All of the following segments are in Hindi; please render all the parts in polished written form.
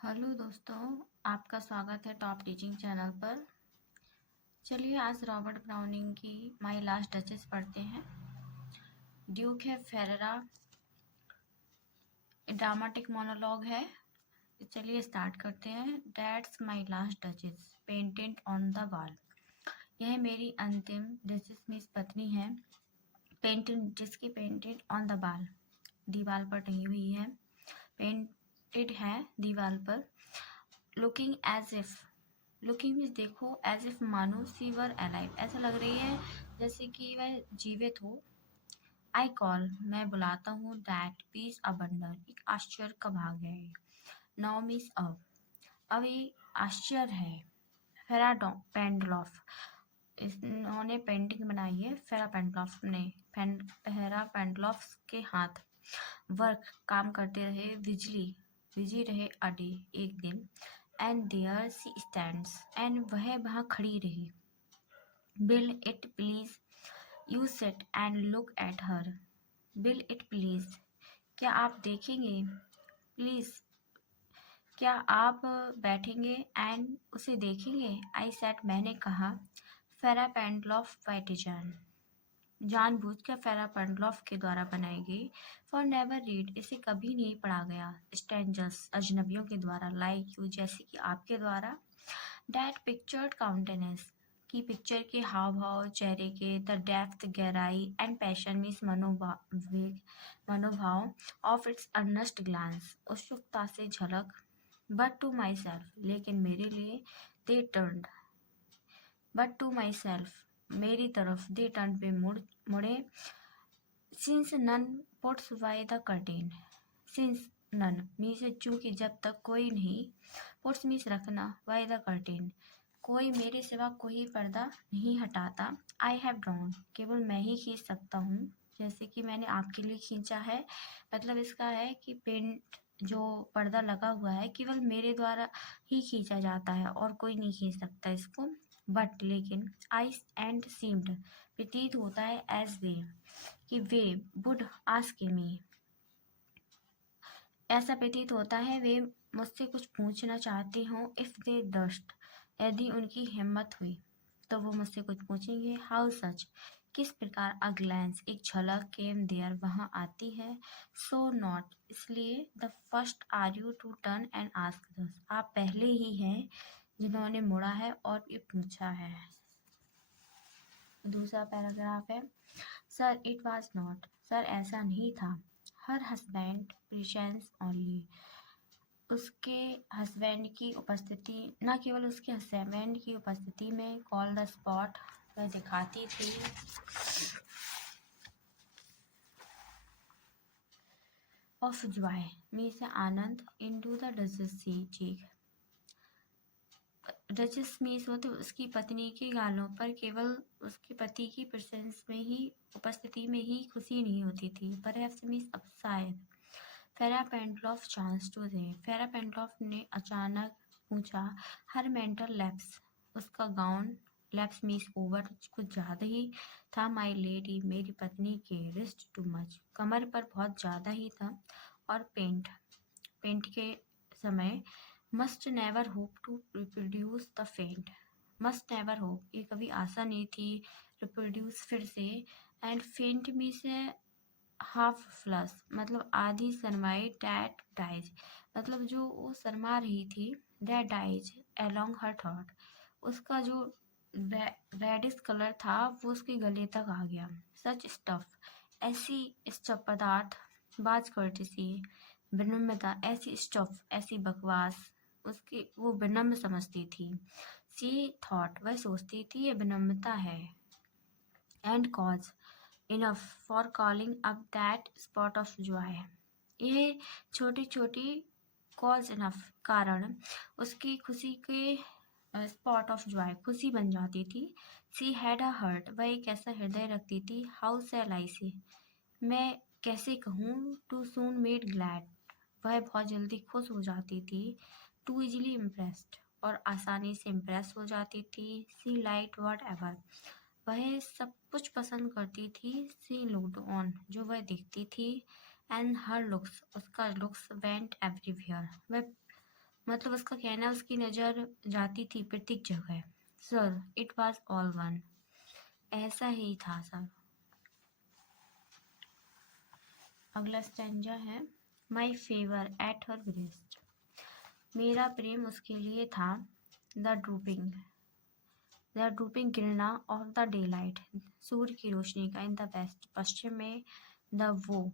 हेलो दोस्तों, आपका स्वागत है टॉप टीचिंग चैनल पर। चलिए आज रॉबर्ट ब्राउनिंग की माई लास्ट डचेस पढ़ते हैं। ड्यूक है फेरेरा, ड्रामेटिक मोनोलॉग है। चलिए स्टार्ट करते हैं। That's my last duchess painted on the wall. यह मेरी अंतिम डचेस मिस पत्नी है, पेंटेड जिसकी पेंटेड ऑन द वॉल दीवार पर टंगी हुई है, पेंटेड है दीवार पर। Looking as if, looking means देखो, एज इफ मानो सी वर अलाइव, ऐसा लग रही है जैसे कि वह जीवित हो। आई कॉल, मैं बुलाता हूँ। दैट पीस अ बंडर, एक आश्चर्य का भाग है। नाउ मीन्स अब ये आश्चर्य है। फेरा पेंडलॉफ, इन्होंने पेंटिंग बनाई है फेरा पेंडलॉफ ने। फेरा पेंडलॉफ के हाथ। वर्क, काम करते रहे। बिजी रहे अडे, एक दिन। And there she stands, and वह वहाँ खड़ी रही। Will it please, you sit and look at her. Will it please, क्या आप देखेंगे? प्लीज, क्या आप बैठेंगे? एंड उसे देखेंगे। आई सेट, मैंने कहा। फेरा पेंडलॉफ वाइटिजान, जानबूझकर फेरा पेंडलॉफ के द्वारा बनाई गई। फॉर नेवर रीड, इसे कभी नहीं पढ़ा गया। स्ट्रेंजर्स, अजनबियों के द्वारा। लाइक यू, जैसे कि आपके द्वारा। डैट पिक्चर्ड काउंटेनेंस, की पिक्चर के हाव भाव, चेहरे के। द डेप्थ, गहराई। एंड पैशन मीन्स मनोभाव। ऑफ इट्स अर्नेस्ट ग्लांस, उत्सुकता से झलक। बट टू माई सेल्फ, लेकिन मेरे लिए। They turned, but to myself, मेरी तरफ। दे टर्न पे मुड़े। Since none puts by the curtain, since none means चूंकि, जब तक कोई नहीं। पुट्स मीन्स रखना, बाय द कर्टेन, कोई मेरे सिवा कोई पर्दा नहीं हटाता। आई हैव ड्रॉन, केवल मैं ही खींच सकता हूँ, जैसे कि मैंने आपके लिए खींचा है। मतलब इसका है कि पेंट जो पर्दा लगा हुआ है केवल मेरे द्वारा ही खींचा जाता है और कोई नहीं खींच सकता इसको। बट लेकिन, आई एंड सीम्ड, प्रतीत होता है। एज वे, कि वे। वुड आस्क मी, ऐसा प्रतीत होता है वे मुझसे कुछ पूछना चाहते हों। इफ दे डस्ट, यदि उनकी हिम्मत हुई तो वो मुझसे कुछ पूछेंगे। हाउ सच, किस प्रकार। अ ग्लैंस, एक झलक। केम देयर, वहाँ आती है। सो नॉट, इसलिए। The first are you to turn and ask thus, आप पहले ही हैं जिन्होंने मुड़ा है और ये पूछा है। दूसरा पैराग्राफ है। Sir it was not, sir ऐसा नहीं था। हर हस्बैंड प्रेजेंस ओनली, उसके हस्बैंड की उपस्थिति, न केवल उसके हस्बैंड की उपस्थिति में। कॉल द स्पॉट, वह दिखाती थी। ऑफ जॉय में से आनंद। इनटू द डचेस सी चीख, डचेस मीस होते उसकी पत्नी के गालों पर केवल उसके पति की प्रेजेंस में ही, उपस्थिति में ही खुशी नहीं होती थी। परहैप्स मीस अब शायद। फेरा पेंडलॉफ चांस टू से, फेरा पेंडलॉफ ने अचानक पूछा। हर मेंटल लैप्स, उसका गाउन। लैप्स मीस ओवर, कुछ ज़्यादा ही था। माई लेडी, मेरी पत्नी के। रिस्ट टू मच, कमर पर बहुत ज़्यादा ही था। और पेंट के समय। Must never hope to reproduce the faint, must never hope, ये कभी आशा नहीं थी। रिप्रोड्यूस, फिर से। एंड फेंट में से हाफ फ्लस, मतलब आधी शर्माई। डैट डाइज, मतलब जो वो शर्मा रही थी। डैट डाइज एलोंग हर थॉट, उसका जो रेडिश कलर था वो उसके गले तक आ गया। सच स्टफ, ऐसी स्टफ पदार्थ। बाज कर्टिसी, विनम्रता। ऐसी स्टफ, ऐसी बकवास, उसकी वो विनम्र समझती थी। सी थॉट, वह सोचती थी ये विनम्रता है। And cause enough for calling up that spot of Joy, यह छोटी छोटी कॉज इनफ, कारण उसकी खुशी के स्पॉट ऑफ जॉय, खुशी बन जाती थी। सी हैड अ हर्ट, वह एक ऐसा हृदय रखती थी। हाउ सेल आई से, मैं कैसे कहूँ। टू सून मेड ग्लैड, वह बहुत जल्दी खुश हो जाती थी। टू इजीली इम्प्रेस्ड, और आसानी से इम्प्रेस हो जाती थी। सी लाइट वॉट एवर, वह सब कुछ पसंद करती थी। सी लुक्ड ऑन, जो वह देखती थी। एंड हर लुक्स, उसका लुक्स वेंट एवरीवेयर, वह मतलब उसका कहना उसकी नज़र जाती थी प्रत्येक जगह। Sir it was all one, ऐसा ही था सर। अगला स्टैंजा है my favour at her breast, मेरा प्रेम उसके लिए था। द ड्रूपिंग गिरना ऑफ द डे लाइट, सूर्य की रोशनी का। इन द वेस्ट, पश्चिम में। द वो,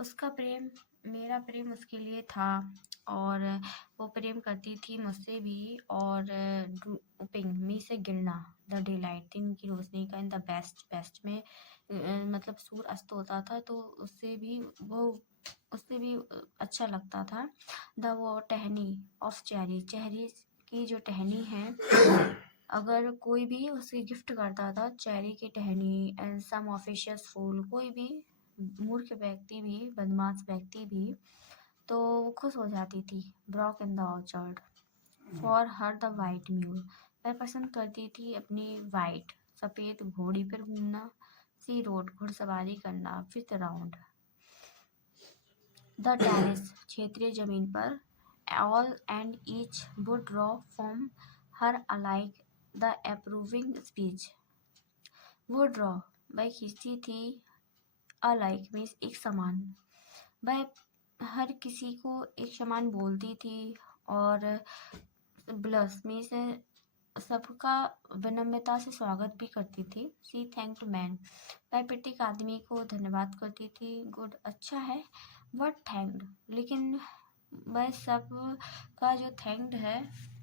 उसका प्रेम, मेरा प्रेम उसके लिए था और वो प्रेम करती थी मुझसे भी। और ड्रूपिंग मी से गिरना, द डे लाइट दिन की रोशनी का। इन द बेस्ट, बेस्ट में मतलब सूर्य अस्त होता था तो उससे भी अच्छा लगता था। द वो टहनी ऑफ चेरी, चेरी की जो टहनी है, अगर कोई भी उसे गिफ्ट करता था चेरी की टहनी एंड सम ऑफिशियस फूल, कोई भी मूर्ख व्यक्ति भी, बदमाश व्यक्ति भी, तो वो खुश हो जाती थी। Brock in the orchard, for her the white mule, वह पसंद करती थी अपनी वाइट सफ़ेद घोड़ी पर घूमना। सी रोड, घुड़सवारी करना। फिफ्थ राउंड, द टेरेस, क्षेत्रीय जमीन पर। All and each would draw from her alike the approving speech. वो ड्रॉ, वह खींचती थी। अलाइक मीन्स एक समान, वह हर किसी को एक समान बोलती थी। और ब्लस मीन्स सबका विनम्रता से स्वागत भी करती थी। सी थैंक्ड मैन, वह प्रत्येक आदमी को धन्यवाद करती थी। गुड, अच्छा है। वट थैंक्ड, लेकिन वह सब का जो थैंक्ड है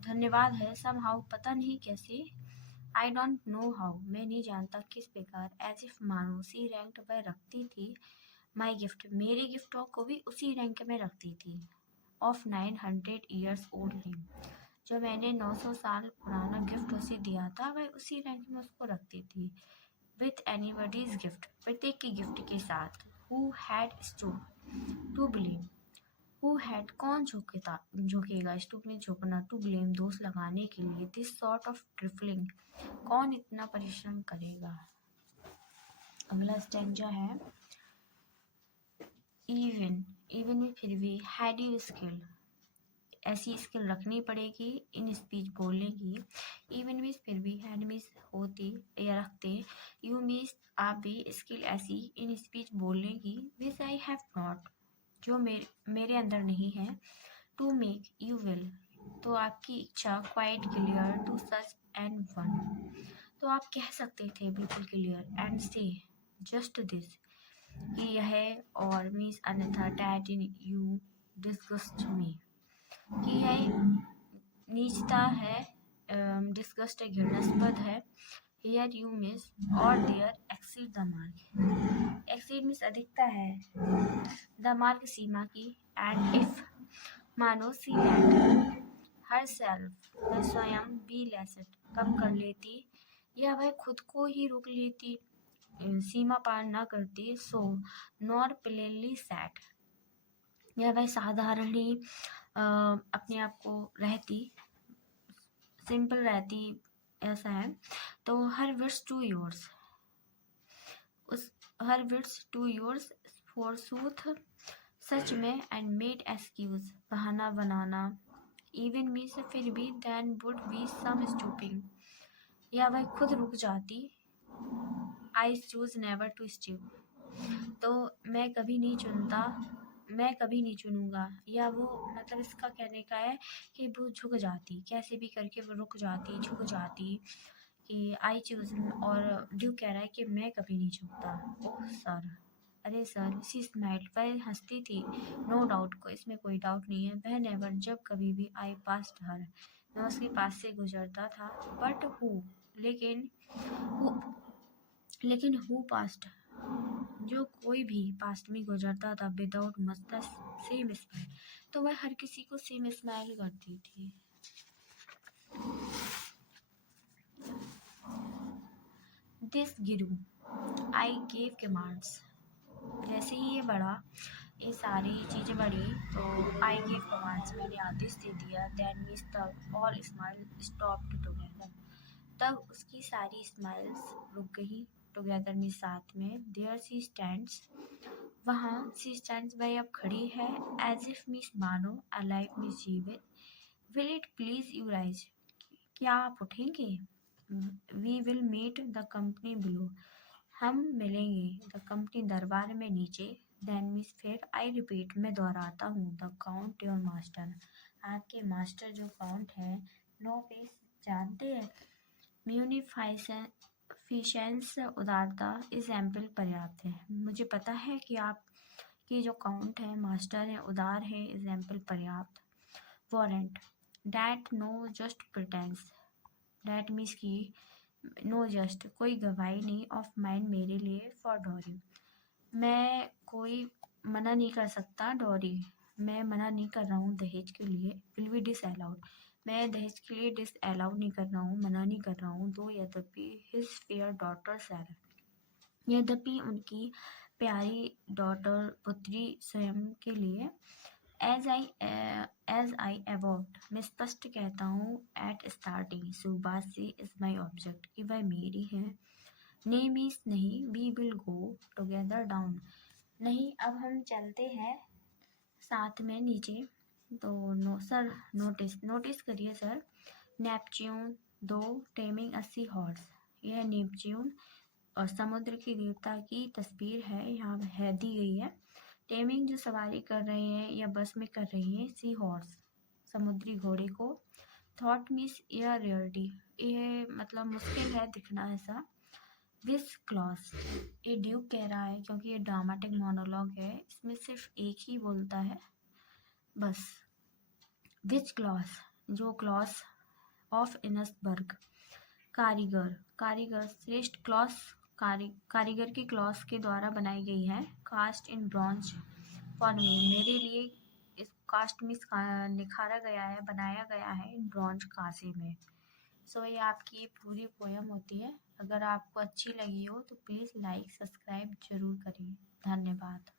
धन्यवाद है, समहाउ पता नहीं कैसे। आई डोंट नो हाउ, मैं नहीं जानता किस प्रकार। एज इफ मानो, सी रैंक्ड, वह रखती थी। माई गिफ्ट, मेरे गिफ्टों को भी उसी रैंक में रखती थी। ऑफ 900 ईयर्स ओल्ड रिंग, जो मैंने 900 साल पुराना गिफ्ट उसे दिया था, वह उसी रैंक में उसको रखती थी। विथ एनीबडीज गिफ्ट, प्रत्येक की गिफ्ट के साथ। Who had stooped to blame, who had कौन झुकेगा, स्टूप में झुकना, टू ब्लेम दोष लगाने के लिए। दिस सॉर्ट ऑफ ट्रिफलिंग, कौन इतना परिश्रम करेगा। अगला स्टेंजा है इवन में फिर भी। हैड यू स्किल, ऐसी स्किल रखनी पड़ेगी इन स्पीच बोलने की। इवन मीन्स फिर भी, हैड मीन्स होती या रखते, यू मीन्स आप भी, स्किल ऐसी इन स्पीच बोलने की। विच आई हैव नॉट, जो मेरे अंदर नहीं है। टू मेक यू विल, तो आपकी इच्छा। Quite clear, to such an one, तो आप कह सकते थे बिल्कुल क्लियर। एंड से जस्ट दिस, कि यह और मीन्स अन्यथा। That in you disgust me, कि यह नीचता है, डिस्गस्ट घृणास्पद है। Here you miss or there exceed the mark, exceed means अधिकता है, द मार्क सीमा की। एंड इफ मानो, सी लैट हर सेल्फ, वह स्वयं, बी लेसेट कम कर लेती, या वह खुद को ही रोक लेती, सीमा पार न करती। सो नॉर प्लेनली सैट, या वह साधारण ही अपने आप को रहती, सिंपल रहती, ऐसा है। तो हर विट्स टू योर्स, उस हर विट्स टू योर्स फॉरसूथ, सच में। एंड मेड एक्सक्यूज, बहाना बनाना। इवन मी से फिर भी। Then would be some stooping, या वह खुद रुक जाती। I choose never to stoop, तो मैं कभी नहीं चुनता, मैं कभी नहीं चुनूंगा। या वो मतलब इसका कहने का है कि वो झुक जाती, कैसे भी करके वो रुक जाती, झुक जाती, कि आई चूज। और ड्यू कह रहा है कि मैं कभी नहीं झुकता। ओह सर, अरे सर। सी स्माइल, वह हंसती थी। नो डाउट, को इसमें कोई डाउट नहीं है। वह नेवर, जब कभी भी। आई पास्ट हर, मैं उसके पास से गुजरता था। बट हु, लेकिन हु पास्ट, जो कोई भी पास्ट में गुजरता था। Without much the same smile, तो वह हर किसी को सेम स्माइल करती थी। दिस गिरू आई गेव कमांड्स, जैसे ही ये बढ़ा, ये सारी चीज़ें बढ़ी, तो आई गेव कमांड्स, मैंने आदेश दे दिया। देन मीन्स तब ऑल स्माइल स्टॉप्ड टुगेदर, तब उसकी सारी स्माइल्स रुक गई। टुगेदर मीन्स साथ में। देयर शी स्टैंड्स वहाँ सी स्टैंड्स बाय अब खड़ी है एज इफ मिस मानो अलाइव मिस जीवित। Will it please you rise, क्या आप उठेंगे? We will meet the company below, हम मिलेंगे द कंपनी दरबार में नीचे। देन मिस फिर आई रिपीट, मैं दोहराता हूँ, द काउंट योर मास्टर, आपके मास्टर जो काउंट है। नो पीस जानते हैं, म्यूनिफिशेंस उदारता इज एम्पल पर्याप्त है। मुझे पता है कि आप की जो काउंट है मास्टर है उदार है, इज एम्पल पर्याप्त। Warrant that know just pretence, that means की नो जस्ट कोई गवाही नहीं, ऑफ माइंड मेरे लिए, फॉर डॉरी मैं कोई मना नहीं कर सकता, डॉरी मैं मना नहीं कर रहा हूँ दहेज के लिए। विल बी डिस अलाउड, मैं दहेज के लिए डिस अलाउड नहीं कर रहा हूँ, मना नहीं कर रहा हूँ। दो यद्यपि हिज फेयर डॉटर सैरा, यद्यपि उनकी प्यारी डॉटर पुत्री स्वयं के लिए। एज आई अवॉर्ड, मैं स्पष्ट कहता हूँ एट स्टार्टिंग, शुरुआत से, इज माई ऑब्जेक्ट कि वह मेरी है। नेम इज नहीं, we will go together down, नहीं अब हम चलते हैं साथ में नीचे। तो नो सर, नोटिस करिए sir. Neptune though taming 80 horse, यह नेपच्यून और समुद्र की देवता की तस्वीर है, यहाँ है दी गई है। टेमिंग जो सवारी कर रहे हैं या बस में कर रही हैं, सी हॉर्स समुद्री घोड़े को। थॉट मिस एयर रियलिटी, ये मतलब मुश्किल है दिखना ऐसा। विस क्लॉस, ये ड्यूक कह रहा है क्योंकि ये ड्रामेटिक मोनोलॉग है, इसमें सिर्फ एक ही बोलता है बस। विच क्लॉस, जो क्लॉस ऑफ इनसबर्ग, कारीगर श्रेष्ठ क्लॉस कारीगर की क्लॉस के द्वारा बनाई गई है। Cast in bronze for me, मेरे लिए इस कास्ट में निखारा गया है, बनाया गया है इन ब्रॉन्ज कांसे में। सो ये आपकी पूरी पोयम होती है। अगर आपको अच्छी लगी हो तो प्लीज़ लाइक सब्सक्राइब जरूर करिए। धन्यवाद।